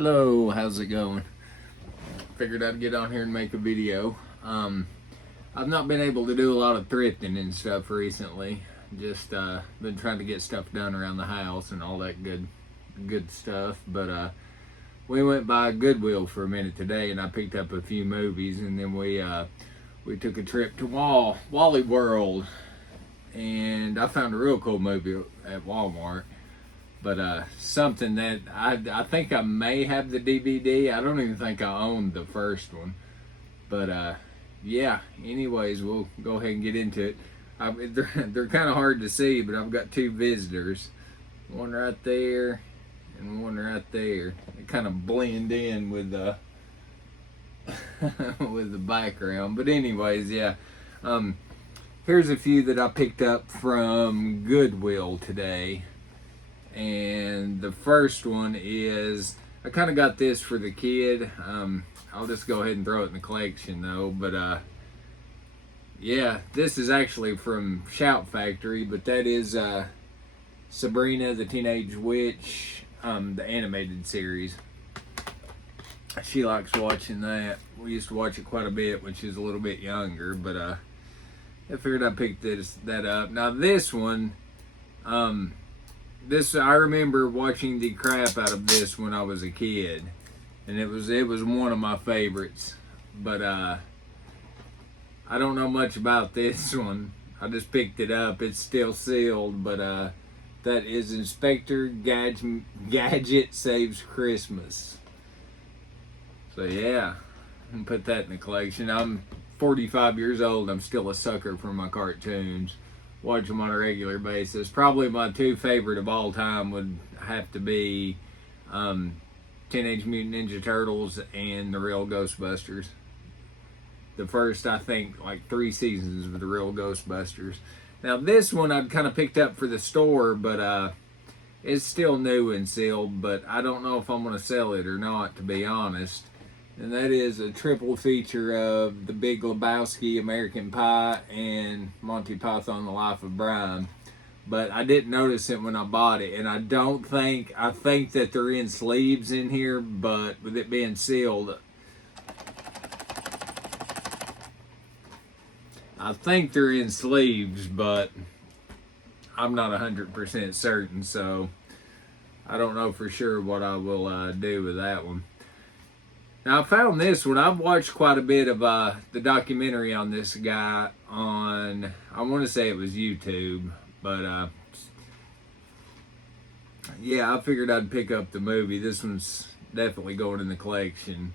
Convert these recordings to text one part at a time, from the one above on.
Hello, how's it going? Figured I'd get on here and make a video. I've not been able to do a lot of thrifting and stuff recently. Just been trying to get stuff done around the house and all that good stuff. But we went by Goodwill for a minute today, and I picked up a few movies, and then we took a trip to Wally World, and I found a real cool movie at Walmart. But something that I think I may have the DVD. I don't even think I owned the first one. But yeah, anyways, we'll go ahead and get into it. They're kind of hard to see, but I've got two visitors. One right there and one right there. They kind of blend in with the with the background. But anyways, yeah. Here's a few that I picked up from Goodwill today. And the first one is, I kind of got this for the kid. I'll just go ahead and throw it in the collection though. But yeah, this is actually from Shout Factory, but that is Sabrina the Teenage Witch, the animated series. She likes watching that. We used to watch it quite a bit when she was a little bit younger, but I figured I'd pick that up. Now this one, I remember watching the crap out of this when I was a kid, and it was one of my favorites. But I don't know much about this one. I just picked it up. It's still sealed, but that is Inspector Gadget Saves Christmas. So yeah, I'm gonna put that in the collection. I'm 45 years old. I'm still a sucker for my cartoons. Watch them on a regular basis. Probably my two favorite of all time would have to be Teenage Mutant Ninja Turtles and The Real Ghostbusters. The first, I think, like 3 seasons of The Real Ghostbusters. Now this one I'd kind of picked up for the store, but it's still new and sealed, but I don't know if I'm going to sell it or not, to be honest. And that is a triple feature of The Big Lebowski, American Pie, and Monty Python, The Life of Brian. But I didn't notice it when I bought it, and I think that they're in sleeves in here, but with it being sealed, I think they're in sleeves, but I'm not 100% certain, so I don't know for sure what I will do with that one. Now I found this one. I've watched quite a bit of the documentary on this guy on, I want to say it was YouTube, but yeah, I figured I'd pick up the movie. This one's definitely going in the collection,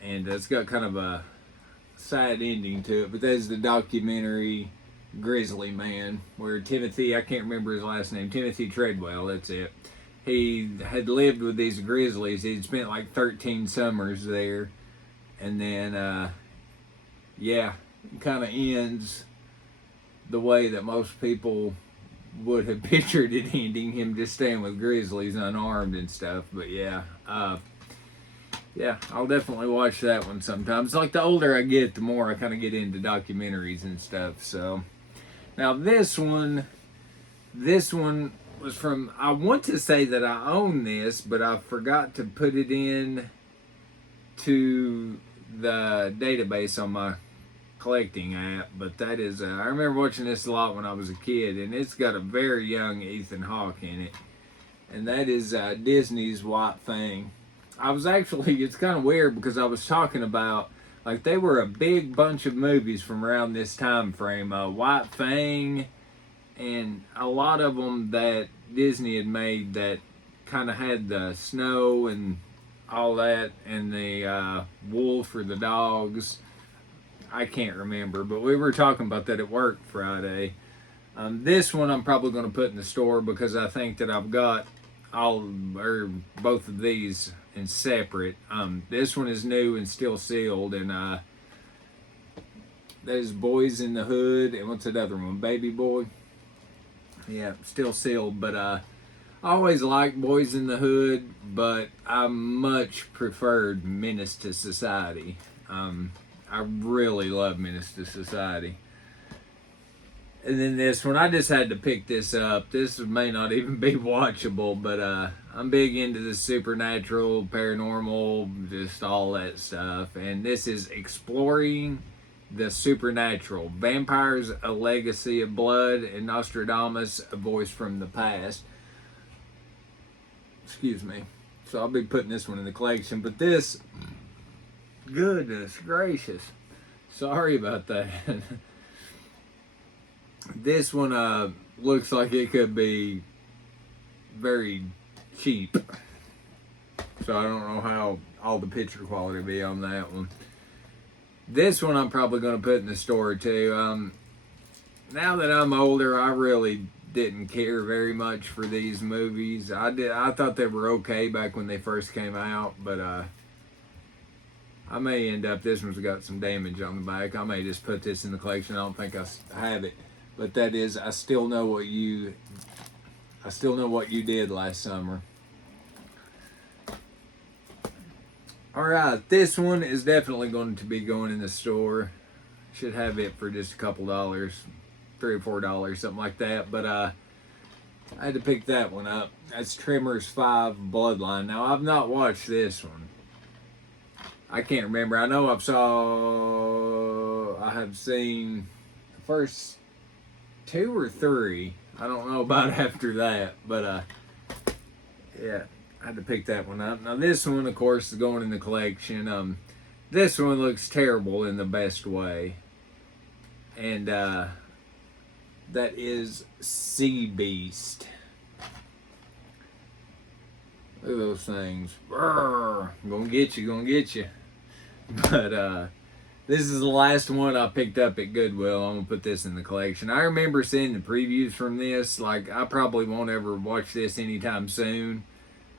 and it's got kind of a sad ending to it, but there's the documentary Grizzly Man, where Timothy, I can't remember his last name, Timothy Treadwell, that's it. He had lived with these grizzlies. He'd spent like 13 summers there. And then, yeah, it kind of ends the way that most people would have pictured it ending, him just staying with grizzlies unarmed and stuff. But yeah, yeah, I'll definitely watch that one sometimes. Like the older I get, the more I kind of get into documentaries and stuff. So now this one was from, I want to say that I own this, but I forgot to put it in to the database on my collecting app. But that is, I remember watching this a lot when I was a kid, and it's got a very young Ethan Hawke in it. And that is Disney's White Fang. I was actually, it's kind of weird because I was talking about, like, they were a big bunch of movies from around this time frame. White Fang, and a lot of them that Disney had made that kind of had the snow and all that, and the wolf or the dogs. I can't remember, but we were talking about that at work Friday. This one I'm probably going to put in the store because I think that I've got both of these in separate. This one is new and still sealed, and there's Boys in the Hood, and what's that other one? Baby Boy. Yeah, still sealed, but I always liked Boys in the Hood, but I much preferred Menace to Society. I really love Menace to Society. And then this one, I just had to pick this up. This may not even be watchable, but I'm big into the supernatural, paranormal, just all that stuff. And this is Exploring the Supernatural. Vampires, A Legacy of Blood, and Nostradamus, A Voice from the Past. Excuse me. So I'll be putting this one in the collection. But this, goodness gracious. Sorry about that. This one looks like it could be very cheap. So I don't know how all the picture quality be on that one. This one I'm probably going to put in the store too. Now that I'm older, I really didn't care very much for these movies. I thought they were okay back when they first came out, but I may end up, this one's got some damage on the back. I may just put this in the collection. I don't think I have it. But that is, I still know what you did last summer. Alright, this one is definitely going to be going in the store. Should have it for just a couple dollars, $3 or $4, something like that. But I had to pick that one up. That's Tremors 5 Bloodline. Now, I've not watched this one. I can't remember. I know I have seen the first 2 or 3. I don't know about after that, but yeah, I had to pick that one up. Now this one, of course, is going in the collection. This one looks terrible in the best way, and that is Sea Beast. Look at those things. Brrr, gonna get you. But this is the last one I picked up at Goodwill. I'm gonna put this in the collection. I remember seeing the previews from this. Like, I probably won't ever watch this anytime soon.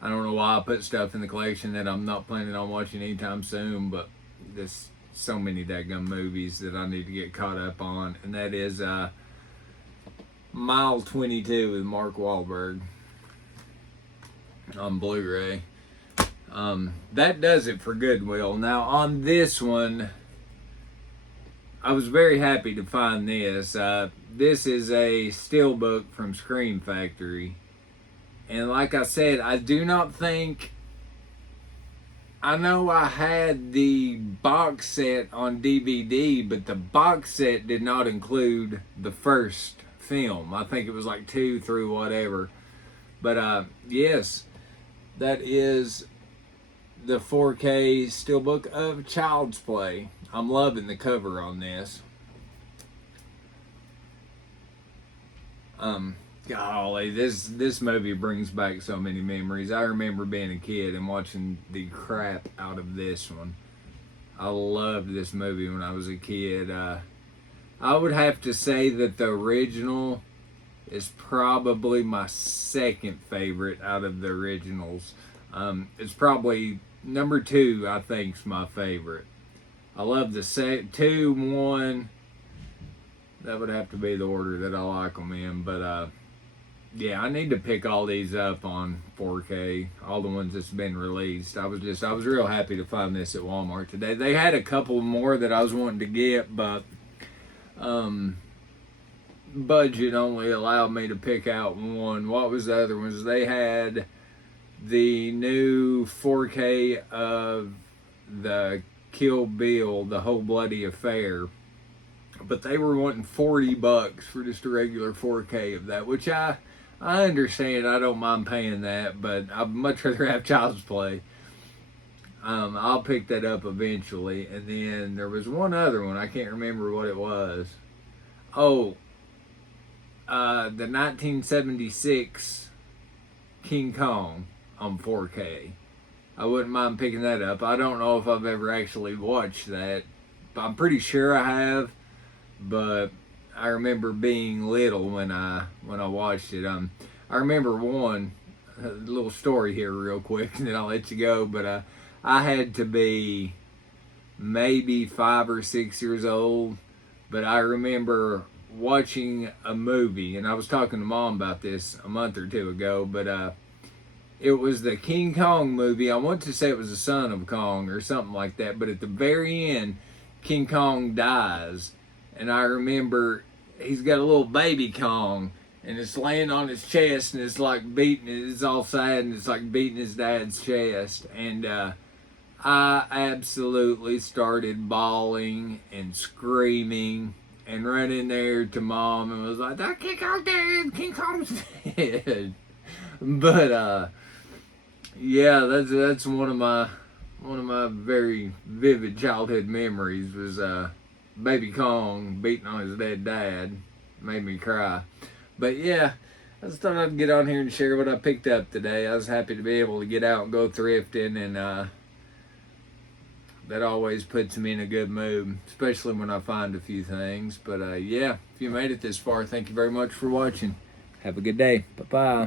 I don't know why I put stuff in the collection that I'm not planning on watching anytime soon, but there's so many daggum movies that I need to get caught up on. And that is Mile 22 with Mark Wahlberg on Blu-ray. That does it for Goodwill. Now on this one, I was very happy to find this. This is a Steelbook from Scream Factory. And like I said, I do not think... I know I had the box set on DVD, but the box set did not include the first film. I think it was like 2 through whatever. But yes, that is the 4K Steelbook of Child's Play. I'm loving the cover on this. Golly, this movie brings back so many memories. I remember being a kid and watching the crap out of this one. I loved this movie when I was a kid. I would have to say that the original is probably my second favorite out of the originals. It's probably number 2, I think, is my favorite. I love the 2, 1. That would have to be the order that I like them in. But yeah, I need to pick all these up on 4K. All the ones that's been released. I was real happy to find this at Walmart today. They had a couple more that I was wanting to get, but budget only allowed me to pick out one. What was the other ones? They had the new 4K of the Kill Bill, The Whole Bloody Affair, but they were wanting $40 for just a regular 4K of that, which I understand. I don't mind paying that, but I'd much rather have Child's Play. I'll pick that up eventually. And then there was one other one. I can't remember what it was. Oh, the 1976 King Kong on 4K. I wouldn't mind picking that up. I don't know if I've ever actually watched that. I'm pretty sure I have, but I remember being little when I watched it. I remember a little story here real quick, and then I'll let you go. But I had to be maybe 5 or 6 years old, but I remember watching a movie, and I was talking to Mom about this a month or 2 ago, but it was the King Kong movie. I want to say it was the Son of Kong or something like that, but at the very end, King Kong dies, and I remember he's got a little baby Kong, and it's laying on his chest, and it's like beating it. It's all sad, and it's like beating his dad's chest. And I absolutely started bawling and screaming and ran in there to Mom and was like, "That King Kong dead! King Kong's dead!" But yeah, that's one of my very vivid childhood memories was Baby Kong beating on his dead dad. Made me cry. But yeah, I just thought I'd get on here and share what I picked up today. I was happy to be able to get out and go thrifting, and that always puts me in a good mood, especially when I find a few things. But yeah, if you made it this far, thank you very much for watching. Have a good day. Bye-bye.